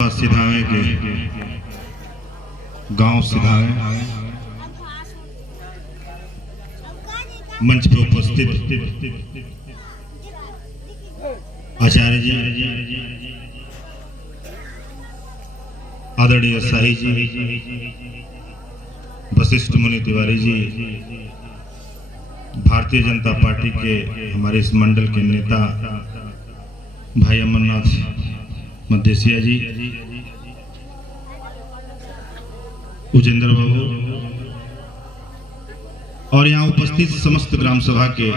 सिधावे के गांव सिधावे मंच पर उपस्थित आचार्य जी, आदरणीय शाही जी, वशिष्ठ मुनि तिवारी जी, भारतीय जनता पार्टी के हमारे इस मंडल के नेता भाई अमरनाथ मदेसिया जी, उजेंद्र बाबू और यहाँ उपस्थित समस्त ग्राम सभा के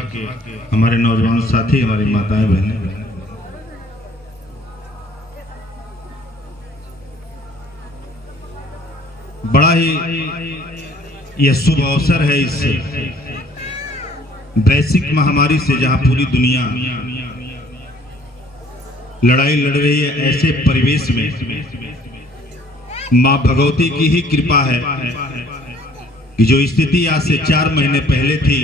हमारे नौजवान साथी, हमारी माताएं बहनें, बड़ा ही यह शुभ अवसर है इस वैश्विक महामारी से, जहां पूरी दुनिया लड़ाई लड़ रही है। ऐसे परिवेश में मां भगवती की ही कृपा है कि जो स्थिति आज से 4 महीने पहले थी,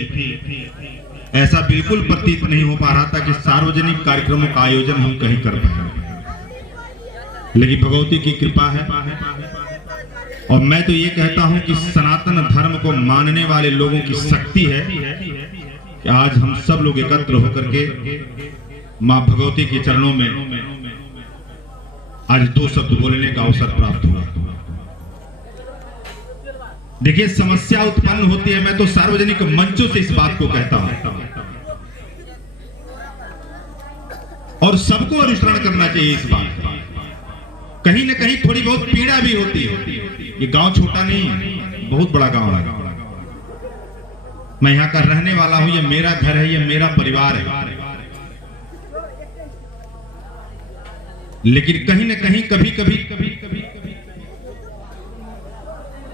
ऐसा बिल्कुल प्रतीत नहीं हो पा रहा था कि सार्वजनिक कार्यक्रमों का आयोजन हम कहीं कर पाए, लेकिन भगवती की कृपा है। और मैं तो ये कहता हूं कि सनातन धर्म को मानने वाले लोगों की शक्ति है कि आज हम सब लोग एकत्र होकर के मां भगवती के चरणों में आज 2 शब्द बोलने का अवसर प्राप्त हुआ। देखिए, समस्या उत्पन्न होती है, मैं तो सार्वजनिक मंचों से इस बात को कहता हूं, और सबको अनुसरण करना चाहिए इस बात का। कहीं ना कहीं थोड़ी बहुत पीड़ा भी होती है। ये गांव छोटा नहीं, बहुत बड़ा गांव है। मैं यहां का रहने वाला हूं, ये मेरा घर है, ये मेरा परिवार है। लेकिन कहीं ना कहीं कभी कभी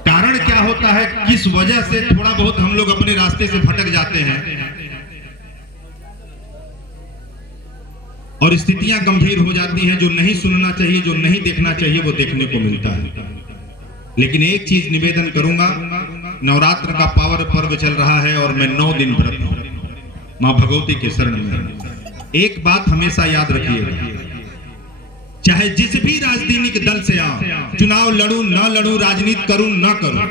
कारण क्या होता है, किस वजह से थोड़ा बहुत हम लोग अपने रास्ते से भटक जाते हैं और स्थितियां गंभीर हो जाती हैं। जो नहीं सुनना चाहिए, जो नहीं देखना चाहिए, वो देखने को मिलता है। लेकिन एक चीज निवेदन करूंगा, नवरात्र का पावन पर्व चल रहा है और मैं 9 दिन व्रत हूं मां भगवती के शरण में। एक बात हमेशा याद रखिएगा, चाहे जिस भी राजनीतिक दल से आओ, चुनाव लड़ूं ना लड़ूं, राजनीति करूं ना करूं,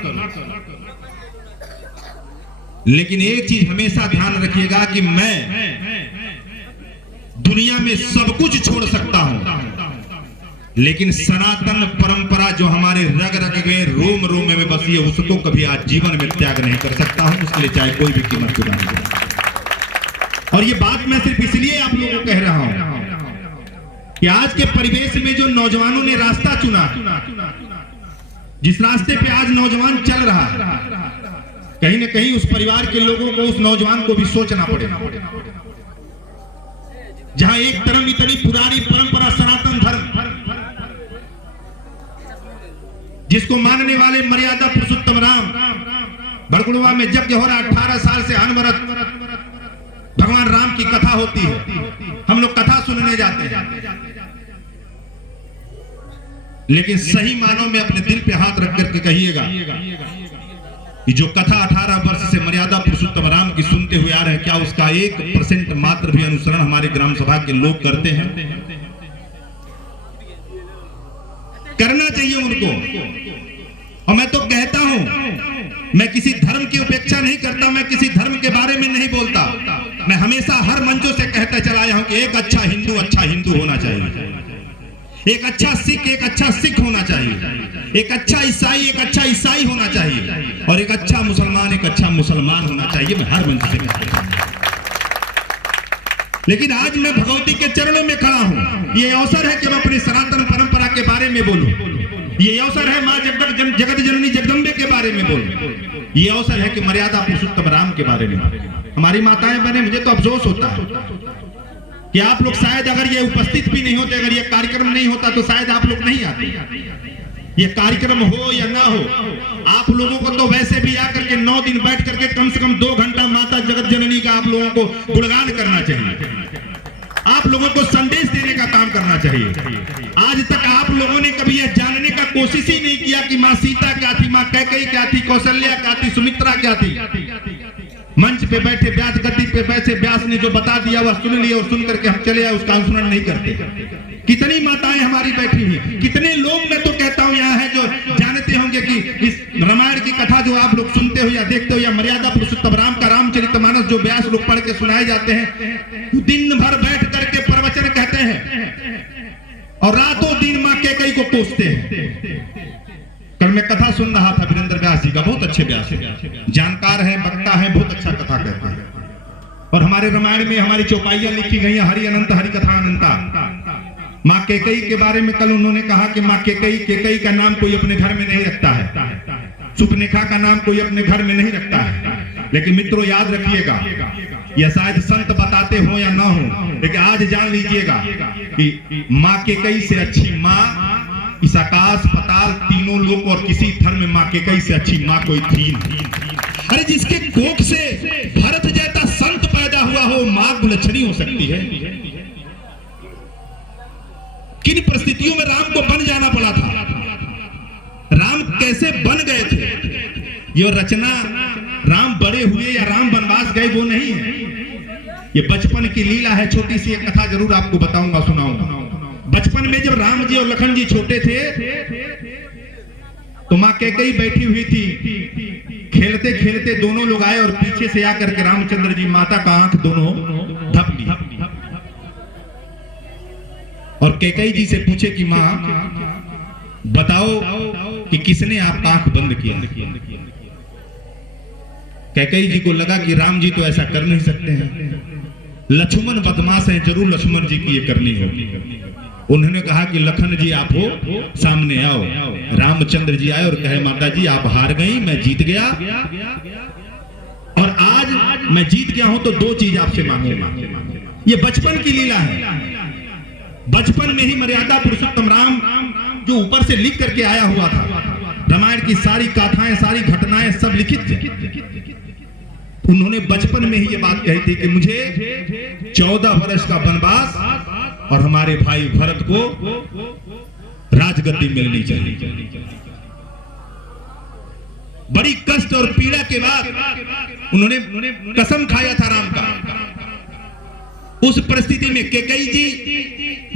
लेकिन एक चीज हमेशा ध्यान रखिएगा कि मैं दुनिया में सब कुछ छोड़ सकता हूं, लेकिन सनातन परंपरा जो हमारे रग रग में रोम रोम में बसी है, उसको कभी आज जीवन में त्याग नहीं कर सकता हूं। उसके लिए चाहे कोई भी कीमत चुकानी पड़े। और ये बात मैं सिर्फ इसलिए आप लोगों को कह रहा हूं कि आज के परिवेश में जो नौजवानों ने रास्ता चुना, जिस रास्ते पे आज नौजवान चल रहा है, कहीं ना कहीं उस परिवार के लोगों को, उस नौजवान को भी सोचना पड़ेगा। जहां एक तरफ इतनी पुरानी परंपरा सनातन धर्म, जिसको मानने वाले मर्यादा पुरुषोत्तम राम, बड़गुड़वा में यज्ञ हो रहा, 18 साल से अनवरत भगवान राम की कथा होती है, हम लोग कथा सुनने जाते हैं। लेकिन सही मानों में अपने दिल पे हाथ रख करके कहिएगा कि जो कथा 18 वर्ष से मर्यादा पुरुषोत्तम राम की सुनते हुए आ रहे हैं, क्या उसका 1% मात्र भी अनुसरण हमारे ग्राम सभा के लोग करते हैं? करना चाहिए उनको। और मैं तो कहता हूं, मैं किसी धर्म की उपेक्षा नहीं करता, मैं किसी धर्म के बारे में नहीं बोलता। मैं हमेशा हर मंचों से कहता चला आया हूं कि एक अच्छा हिंदू होना चाहिए, एक अच्छा सिख होना चाहिए, एक अच्छा ईसाई होना चाहिए, और एक अच्छा मुसलमान होना चाहिए। मैं हर मंच से कहता हूं। लेकिन आज मैं भगवती के चरणों में खड़ा हूं। ये अवसर है कि मैं अपनी सनातन परंपरा के बारे में बोलूं। ये अवसर है मां जगत जननी जगदम्बे के बारे में बोलूं। ये अवसर है कि मर्यादा पुरुषोत्तम राम के बारे में। हमारी माताएं बहनें, मुझे तो अफसोस होता है कि आप लोग शायद अगर ये उपस्थित भी नहीं होते, अगर ये कार्यक्रम नहीं होता तो शायद आप लोग नहीं आते। ये कार्यक्रम हो या ना हो, आप लोगों को तो वैसे भी आकर के 9 दिन बैठ करके कम से कम 2 घंटा माता जगत जननी का आप लोगों को गुणगान करना चाहिए। आप लोगों को संदेश देने का काम करना चाहिए। आज तक आप लोगों ने कभी यह जानने का कोशिश ही नहीं किया कि माँ सीता क्या थी, माँ कैकेयी क्या थी, कौशल्या क्या थी, सुमित्रा क्या थी। मंच पे बैठे व्यास गद्दी पे बैठे व्यास ने जो बता दिया वह सुन लिया और सुन करके हम चले आए, उसका अनुसरण नहीं करते। कितनी माताएं हमारी बैठी हुई, कितने लोग मैं तो कहता हूं यहाँ है जो जानते होंगे कि इस रामायण की कथा जो आप लोग सुनते हो या देखते हो, या मर्यादा पुरुषोत्तम राम का रामचरितमानस जो व्यास लोग पढ़ के सुनाए जाते हैं, दिन भर बैठ करके प्रवचन कहते हैं और रातों दिन मां कैकेयी को कोसते हैं। कल मैं कथा सुन रहा था वीरेंद्र व्यास जी का, बहुत अच्छे व्यास है, जानकार है, वक्ता है, बहुत अच्छा कथा कहते हैं। और हमारे रामायण में हमारी चौपाइयां लिखी गई हैं, हरि अनंत हरि कथा अनंता। मां कैकेयी के बारे में कल उन्होंने कहा कि मां कैकेयी का नाम कोई अपने घर में नहीं रखता है, सुपनेखा का नाम कोई अपने घर में नहीं रखता है। लेकिन मित्रों याद रखिएगा, यह शायद संत बताते हो या ना हो, लेकिन आज जान लीजिएगा कि मां कैकेयी से अच्छी मां इस आकाश पताल तीनों लोक और किसी धर्म में मां कैकेयी से अच्छी मां कोई थी नहीं। अरे जिसके कोख से भरत जैसा संत पैदा हुआ हो, मां गुलछनी हो सकती है? किन परिस्थितियों में राम को बन जाना पड़ा था, राम कैसे बन गए थे? ये रचना राम बड़े हुए या राम वनवास गए वो नहीं है, ये बचपन की लीला है। छोटी सी एक कथा जरूर आपको बताऊंगा, सुनाऊंगा। बचपन में जब राम जी और लखन जी छोटे थे तो मां कैकेयी बैठी हुई थी, खेलते खेलते दोनों लोग आए और पीछे से आकर के रामचंद्र जी माता का आंख दोनों ढक ली और कैकेयी जी से पूछे कि मां बताओ कि किसने आपका आंख बंद किया? कैकेयी जी को लगा कि राम जी तो ऐसा कर नहीं सकते हैं, लक्ष्मण बदमाश हैं, जरूर लक्ष्मण जी की ये करनी होगी। उन्होंने कहा कि लखन जी आप हो, सामने आओ। रामचंद्र जी आए और कहे माता जी आप हार गई, मैं जीत गया और आज मैं जीत गया हूं तो दो चीज आपसे मांगूंगा। ये बचपन की लीला है, बचपन में ही मर्यादा पुरुषोत्तम राम जो ऊपर से लिख करके आया हुआ था, रामायण की सारी गाथाएं सारी घटनाएं सब लिखित थे। उन्होंने बचपन में ही ये बात कही थी कि मुझे 14 वर्ष का वनवास और हमारे भाई भरत को राजगद्दी मिलनी चाहिए। बड़ी कष्ट और पीड़ा के बाद उन्होंने कसम खाया था राम का। उस परिस्थिति में कैकेयी जी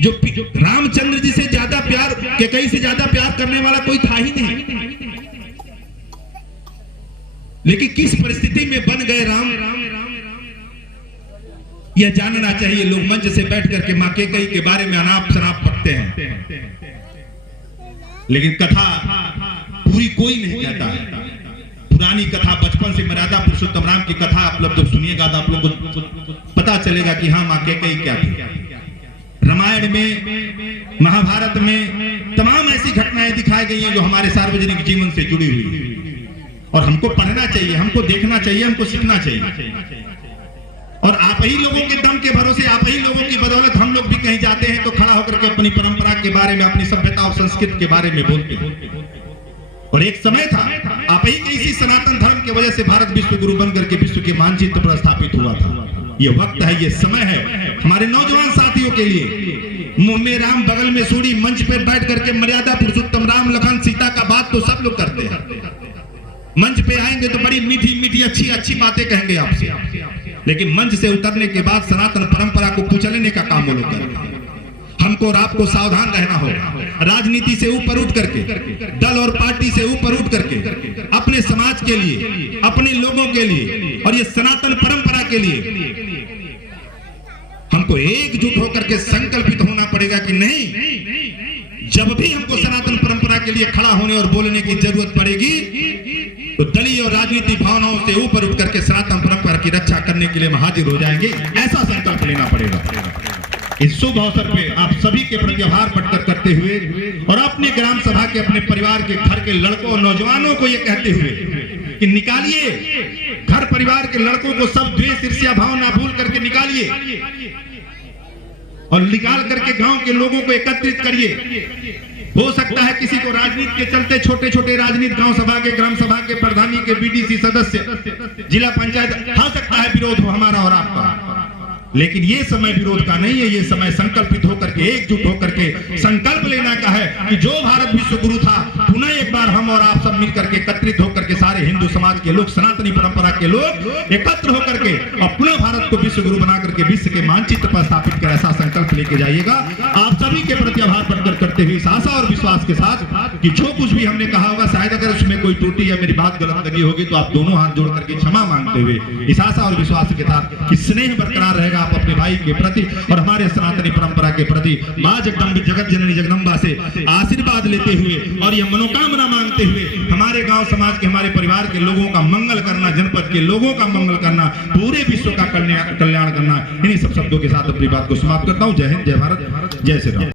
जो रामचंद्र जी से ज्यादा प्यार, कैकेयी से ज्यादा प्यार करने वाला कोई था ही नहीं, लेकिन किस परिस्थिति में बन गए राम, यह जानना चाहिए। लोग मंच से बैठ करके मां कैकेयी के बारे में अनाप शनाप पढ़ते हैं, लेकिन कथा पूरी कोई नहीं कहता है। पुरानी कथा बचपन से मर्यादा पुरुषोत्तम राम की कथा आप लोग जब सुनिएगा तो आप लोग को पता चलेगा कि हाँ मां कैकेयी क्या थी। रामायण में, महाभारत में तमाम ऐसी घटनाएं दिखाई गई हैं जो हमारे सार्वजनिक जीवन से जुड़ी हुई, और हमको पढ़ना चाहिए, हमको देखना चाहिए, हमको सीखना चाहिए। और आप ही लोगों के दम के भरोसे, आप ही लोगों की बदौलत हम लोग भी कहीं जाते हैं तो खड़ा होकर के अपनी परंपरा के बारे में, अपनी सभ्यता और संस्कृति के बारे में बोलते हैं। और एक समय था, आप ही के इसी सनातन धर्म की वजह से भारत विश्व गुरु बनकर के विश्व के मानचित्र पर स्थापित हुआ था। ये वक्त है, ये समय है हमारे नौजवान साथियों के लिए। मुंह में राम बगल में सूढ़ी, मंच पर बैठ करके मर्यादा पुरुषोत्तम राम लखन सीता का बात तो सब लोग करते हैं, मंच पे आएंगे तो बड़ी मीठी मीठी अच्छी अच्छी बातें कहेंगे आपसे, लेकिन मंच से उतरने के बाद सनातन परंपरा को कुचलने का काम वो लोग करते हैं। हमको और आपको सावधान रहना होगा। राजनीति से ऊपर उठ करके, दल और पार्टी से ऊपर उठ करके अपने समाज के लिए, अपने लोगों के लिए और ये सनातन परंपरा के लिए हमको एकजुट होकर के संकल्पित होना पड़ेगा कि नहीं, जब भी हमको सनातन परंपरा के लिए खड़ा होने और बोलने की जरूरत पड़ेगी तो दलीय और राजनीतिक भावनाओं से ऊपर उठ करके सनातन परंपरा की रक्षा करने के लिए हम हाजिर हो जाएंगे। ऐसा संकल्प लेना पड़ेगा। इस शुभ अवसर पे आप सभी के प्रति आभार प्रकट करते हुए और अपने ग्राम सभा के, अपने परिवार के, घर के लड़कों और नौजवानों को ये कहते हुए कि निकालिए घर परिवार के लड़कों को सब द्वेष ईर्ष्या भाव ना भूल करके निकालिए और निकाल करके गांव के लोगों को एकत्रित करिए। हो सकता है किसी को राजनीति के चलते छोटे छोटे राजनीति, गांव सभा के, ग्राम सभा के प्रधानी के, बीडीसी सदस्य, जिला पंचायत, हो सकता है विरोध हो हमारा और आपका, लेकिन ये समय विरोध का नहीं है। ये समय संकल्पित होकर के, एकजुट होकर के संकल्प लेना का है कि जो भारत विश्व गुरु था पुनः एक बार बार हम और आप सब मिलकर के एकत्रित होकर के सारे हिंदू समाज के लोग, सनातनी परंपरा के लोग एकत्र होकर के अपना भारत को विश्व गुरु बना करके विश्व के मानचित्र पर स्थापित कर ऐसा संकल्प लेके जाइएगा। आप सभी के प्रति आभार प्रकट करते हुए इस आशा और विश्वास के साथ कि जो कुछ भी हमने कहा होगा, शायद अगर उसमें कोई त्रुटि या मेरी बात गलत लगी होगी तो आप दोनों हाथ जोड़ करके क्षमा मांगते हुए इस आशा और विश्वास के साथ कि स्नेह बरकरार रहेगा आप अपने भाई के प्रति और हमारे सनातनी परंपरा के प्रति मां जगदम्बा जगत जननी जगदम्बा से आशीर्वाद लेते हुए और यह मनोकामना मांगते हुए हमारे गांव समाज के, हमारे परिवार के लोगों का मंगल करना, जनपद के लोगों का मंगल करना, पूरे विश्व का कल्याण करना, इन्हीं सब शब्दों के साथ अपनी बात को समाप्त करता हूं। जय हिंद, जय भारत, जय श्री राम।